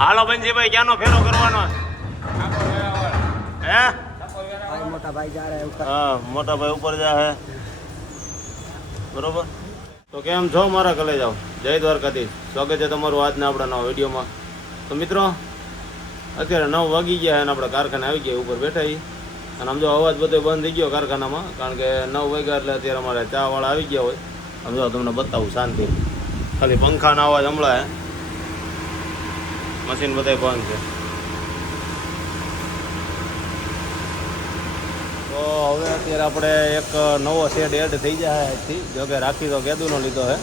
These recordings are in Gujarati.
હાલો બંજીભાઈ ક્યાંનો ફેરો કરવાનો હે મોટા ભાઈ જા રહે ઉપર. હા મોટા ભાઈ ઉપર જા હે બરોબર. તો કેમ છો મારા કલે જાઓ, જય દ્વારકાધીશ. સ્વાગત છે તમારું આજના આપણા નવા વિડીયોમાં. તો મિત્રો અત્યારે 9 વાગી ગયા અને આપણે કારખાને આવી ગયા, ઉપર બેઠા છીએ. અને આમ જો અવાજ બધો બંધ થઈ ગયો કારખાનામાં, કારણ કે 9 વાગ્યા એટલે અત્યારે અમારે ચાવાળા આવી ગયા હોય. આમ જો તમને બતાવું શાંતિ, ખાલી પંખાનો અવાજ હમણાં મશીન બધા બંધ છે. તો હવે અત્યારે આપણે એક નવો શેડ એડ થઈ જાય આજથી. જો કે રાખી તો કેદુનો લીધો હે.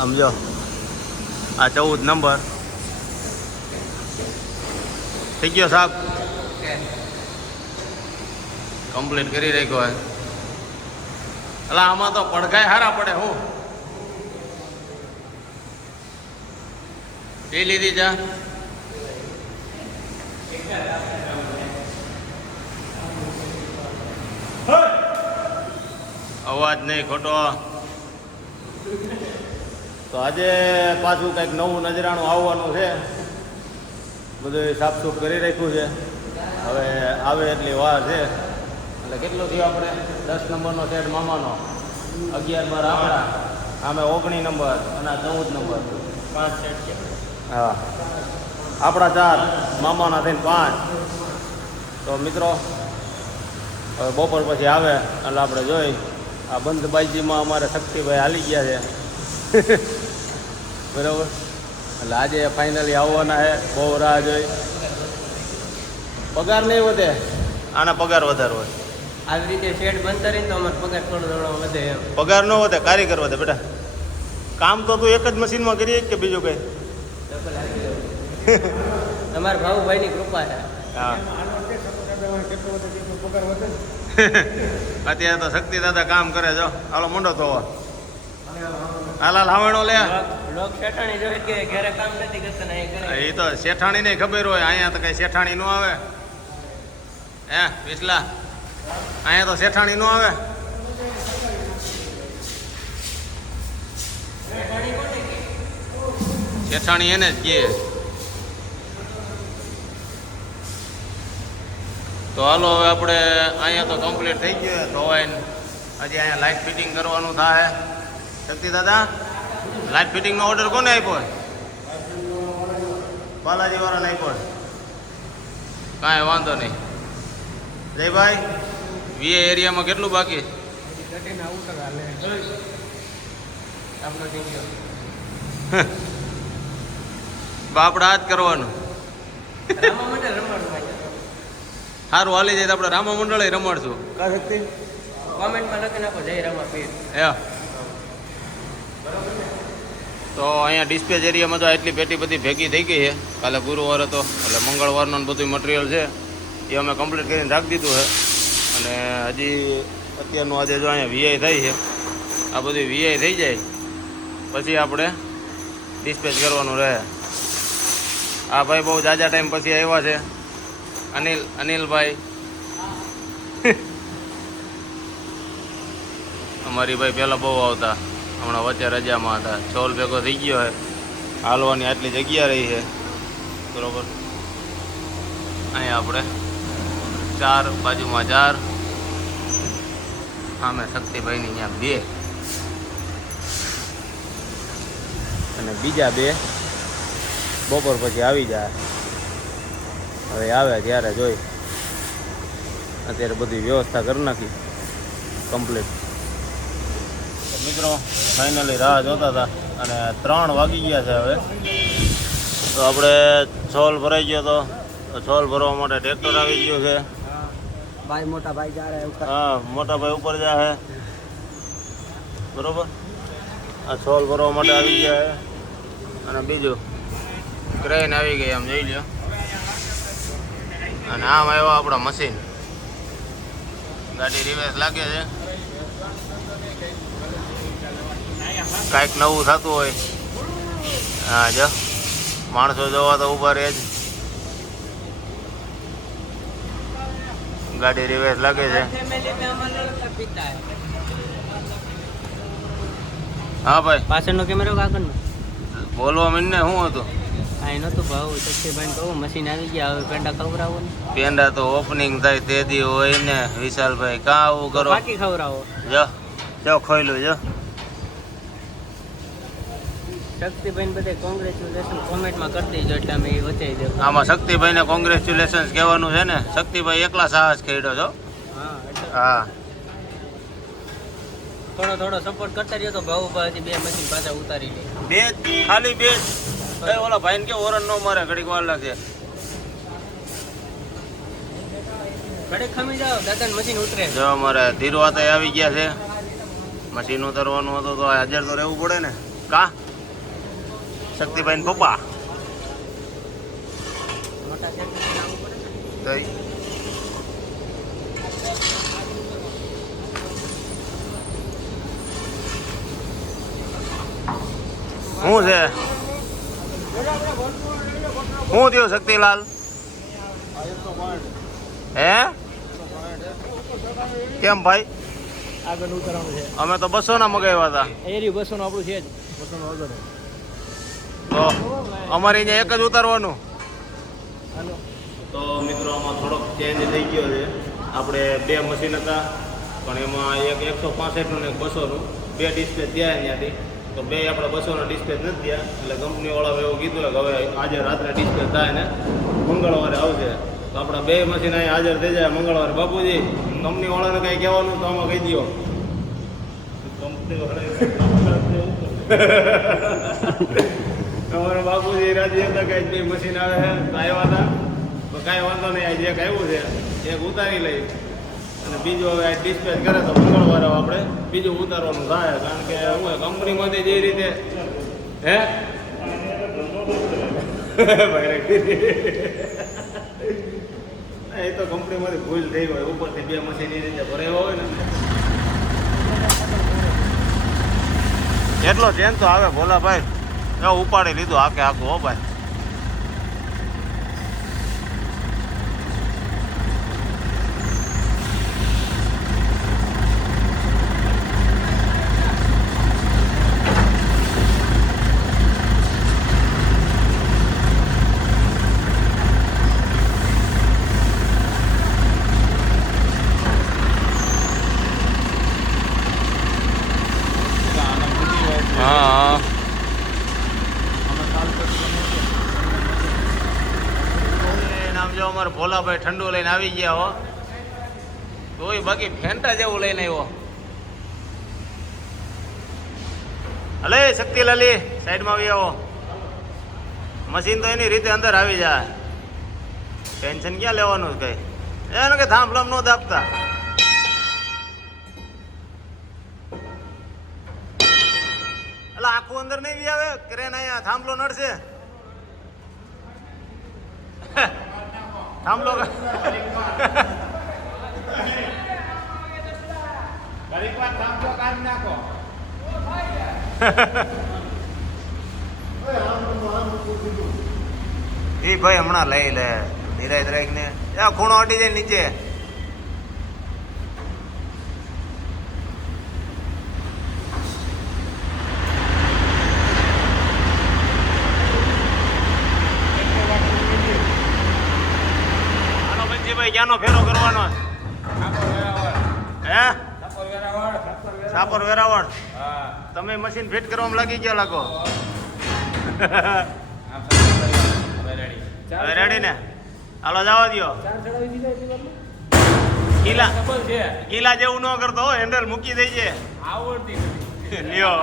આમ જો આ 14 નંબર થઈ ગયો સાહેબ, કમ્પ્લીટ કરી રાખ્યો હે. એટલે આમાં તો પડઘાય હારા પડે. હું એ લીધી જા અવાજ નહીં ખોટો. તો આજે પાછું કંઈક નવું નજરાણું આવવાનું છે. બધું સાફસૂફ કરી રાખ્યું છે. હવે આવે એટલી વાર છે. એટલે કેટલું થયું આપણે 10 નંબરનો સેટ મામાનો, 11 બાર આપણા, આમે 19 નંબર અને 14 નંબર 5 સેટ છે. હા આપણા 4, મામાના થઈને 5. તો મિત્રો હવે બપોર પછી આવે એટલે આપણે જોઈ. આ બંધબાજીમાં અમારે શક્તિભાઈ હાલી ગયા છે બરાબર. એટલે આજે ફાઇનલી આવવાના છે. બહુ રાહ જોઈ. પગાર નહીં વધે, આના પગાર વધારે હોય. આવી રીતે શેડ બંધ કરીને તો અમારો પગાર થોડો થોડો વધે એમ. પગાર ન વધે, કારીગર વધે બેટા. કામ તો તું એક જ મશીનમાં કરીએ કે બીજું કંઈ? તમારા ભાવુભાઈની કૃપા છે. હા અત્યારે તો શક્તિ દાદા કામ કરે. જો હાલો મોઢો ધોવા. હાલ હાવણો લે. લોક શેઠાણી જોઈ કે ઘરે કામ નથી કરતા ને કરે. એ તો શેઠાણી ને ખબર હોય. અહીંયા તો કઈ શેઠાણી નો આવે હે વિસલા? અહીંયા તો શેઠાણી નો આવે. શેઠાણી એને જ કહે. તો હાલો હવે આપણે અહીંયા તો કમ્પ્લીટ થઈ ગયું ધોવાઈને. હજી અહીંયા લાઇટ ફિટિંગ કરવાનું થાય. શક્તિ દાદા લાઇટ ફિટિંગનો ઓર્ડર કોને આપ્યો? બાલાજી વાળાને આપ્યો. કાંઈ વાંધો નહીં. જયભાઈ વીએ એરિયામાં કેટલું બાકી? બાપડા આ જ કરવાનું. સારું હાલી જાય તો આપણે રામા મંડળે રમાડશું. કોમેન્ટમાં લખી નાખો જય રામા પીર. તો અહીંયા ડિસ્પેચ એરિયામાં તો એટલી પેટી બધી ભેગી થઈ ગઈ છે. કાલે ગુરુવાર હતો એટલે મંગળવારનું બધું મટીરિયલ છે એ અમે કમ્પ્લીટ કરીને રાખી દીધું છે. અને હજી અત્યારનું આજે જો અહીંયા વીઆઈ થઈ છે, આ બધું વીઆઈ થઈ જાય પછી આપણે ડિસ્પેચ કરવાનું રહે. આ ભાઈ બહુ જાજા ટાઈમ પછી આવ્યા છે. અનિલભાઈ અમારી ભાઈ પહેલાં બહુ આવતા, હમણાં વચ્ચે રજામાં હતા. છોલ ભેગો થઈ ગયો છે. હાલવાની આટલી જગ્યા રહી છે બરોબર. અહીંયા આપણે 4 બાજુમાં 4, આમે શક્તિભાઈની અહીંયા 2 અને બીજા 2 બપોર પછી આવી જાય. હવે આવે ત્યારે જોઈ. અત્યારે બધી વ્યવસ્થા કરી નાખી કમ્પ્લીટ. મિત્રો ફાઇનલી રાહ જોતા હતા અને 3 વાગી ગયા છે હવે. તો આપણે છોલ ભરાઈ ગયો તો છોલ ભરવા માટે ટ્રેક્ટર આવી ગયું છે. ભાઈ મોટા ભાઈ જા રહે ઉપર. હા મોટા ભાઈ ઉપર જા હે બરોબર. આ છોલ ભરવા માટે આવી ગયા છે. અને બીજું ક્રેન આવી ગઈ, આમ જોઈ લો. અને આમ આવ્યો આપણા મશીન. ગાડી રિવેસ લાગે છે. કાંઈક નવું થતું હોય. હા જો માણસો જોવા તો ઊભા રહે જ. ગાડી રિવેસ લાગે છે. હા ભાઈ પાછળનો કેમેરો આગળનો બોલવા મીને શું હતું? કાંઈ નહોતું ભાવ શક્તિભાઈ કહું મશીન આવી ગયા હવે પેંડા ખવડાવો ને પેંડા તો ઓપનિંગ થાય તે દી હોય ને વિશાલભાઈ કાં આવું કરો બાકી ખવડાવો જો ખોયલું જો શક્તિભાઈ બધે કોંગ્રેચ્યુલેશન કોમેન્ટમાં કરી દેજો એટલે અમે એ વચાઈ દેવું આમાં શક્તિભાઈને કોંગ્રેચ્યુલેશન કહેવાનું છે ને શક્તિભાઈ એકલા સાહસ ખેડ્યો છો હા એટલે હા થોડો સપોર્ટ કરતા રહ્યો તો ભાવ હજી 2 મશીન પાછા ઉતારી લે ખાલી બે ઓલા ભાઈને કે ઓરન નો મારે ઘડીક વાર લાગે ઘડીક ખમી જાઓ દાદા મશીન ઉતરે જો અમારે ધીરો હાથે આવી ગયા છે મશીન ઉતરવાનું હતું તો હાજર તો રહેવું પડે ને કા શક્તિભાઈ ને પપ્પા મોટા શેઠને આવવું પડે ને તઈ શું છે શું થયું શક્તિલાલ હે કેમ ભાઈ આગળ ઉતરવાનું છે અમે તો 200 ના મગાવ્યા હતા એરી 200 નું આપણું છે જ 200 નું આગળ તો અમારે અહીંયા એક જ ઉતારવાનું હાલો તો મિત્રો આમાં થોડોક ચેન્જ થઈ ગયો છે આપણે 2 મશીન હતા પણ એમાં એક 165 નું ને 200 નું 2 ડિસ્પ્લે થયા ત્યાંથી તો 2 આપણે 200 નો ડિસ્પ્લે નથી થયા એટલે કંપનીવાળાએ એવું કીધું કે હવે આજે રાત્રે ડિસ્પ્લે થાય ને મંગળવારે આવશે તો આપણા 2 મશીન અહીં હાજર થઈ જાય મંગળવારે બાપુજી કંપનીવાળાને કંઈ કહેવાનું તો આમાં કહી દો અમારા બાપુજી રાજી હતા કે 2 મશીન આવે છે તો આવ્યા હતા તો કાંઈ વાંધો નહીં આજે એક આવ્યું છે એક ઉતારી લઈ અને બીજું હવે ડિસ્પેચ કરે તો મંગળવારે આપણે બીજું ઉતારવાનું થાય કારણ કે હું કંપનીમાંથી જે રીતે હે એ તો કંપનીમાંથી ભૂલ થઈ હોય ઉપરથી 2 મશીન એ રીતે ભરેવા હોય ને એટલો ચેન તો આવે ભોલાભાઈ ઉપાડી લીધું આખે આખું હો ભાઈ હા નામ જો અમારે ભોલાભાઈ ઠંડુ લઈને આવી ગયા હો તોય બાકી ફેન્ટા જેવું લઈને આવ્યો હલે શક્તિલાલી સાઈડમાં આવી આવો મશીન તો એની રીતે અંદર આવી જાય ટેન્શન ક્યાં લેવાનું કઈ એને કે થાંભલામ નો દાબતા એટલે આખું અંદર નહીં આવે ક્રેન અહીંયા થાંભલો નડશે થાંભલો એ ભાઈ હમણાં લઈ લે ધીરે ધીરે ને ખૂણો અડી જાય નીચે ભાઈ ક્યાંનો ફેરો કરવાનો હે સાપર વેરાવળ તમે મશીન ફિટ કરવામાં લાગી ગયા લાગો હવે રેડી ને હાલો જવા દો ગીલા જેવું ન કરતો હો હેન્ડલ મૂકી દેજે લ્યો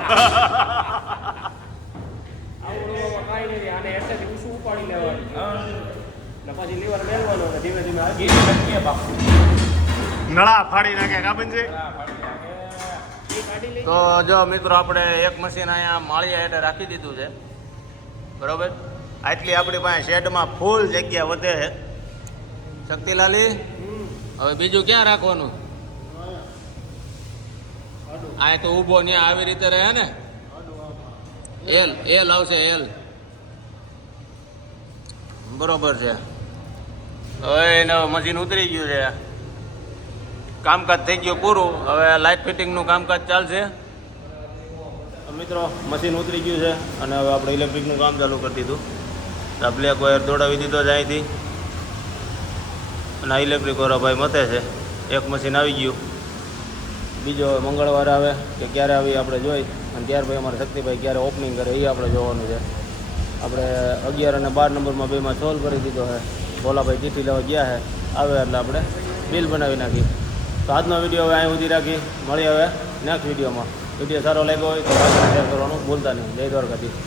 નળા ફાડી નાખે કાબનજી તો જો મિત્રો આપણે એક મશીન અહીંયા માળિયા એટલે રાખી દીધું છે બરોબર આટલી આપણી પાસે શેડમાં ફૂલ જગ્યા વધે છે શક્તિલાલી હવે બીજું ક્યાં રાખવાનું આ તો ઊભો ત્યાં આવી રીતે રહે ને એલ આવશે એલ બરોબર છે હવે એનું મશીન ઉતરી ગયું છે કામકાજ થઈ ગયું પૂરું હવે લાઇટ ફિટિંગનું કામકાજ ચાલશે મિત્રો મશીન ઉતરી ગયું છે અને હવે આપણે ઇલેક્ટ્રિકનું કામ ચાલુ કરી દીધું આ બ્લેક વાયર દોડાવી દીધો છે અહીંથી, અને આ ઇલેક્ટ્રિક વાળા ભાઈ મતે છે. એક મશીન આવી ગયું, બીજો મંગળવાર આવે કે ક્યારે આવી આપણે જોઈ, અને ત્યાર પછી અમારે શક્તિભાઈ ક્યારે ઓપનિંગ કરે એ આપણે જોવાનું છે. આપણે 11 અને 12 નંબરમાં બેમાં સોલ્વ કરી દીધો છે. ભોલાભાઈ ચીઠી લેવા ગયા છે, આવે એટલે આપણે બિલ બનાવી નાખી. તો આજનો વિડીયો હવે અહીં સુધી રાખી, મળી હવે નેક્સ્ટ વિડીયોમાં. વિડીયો સારો લાગ્યો હોય તો શેર કરવાનું ભૂલતા નહીં. જય દ્વારકાધીશ.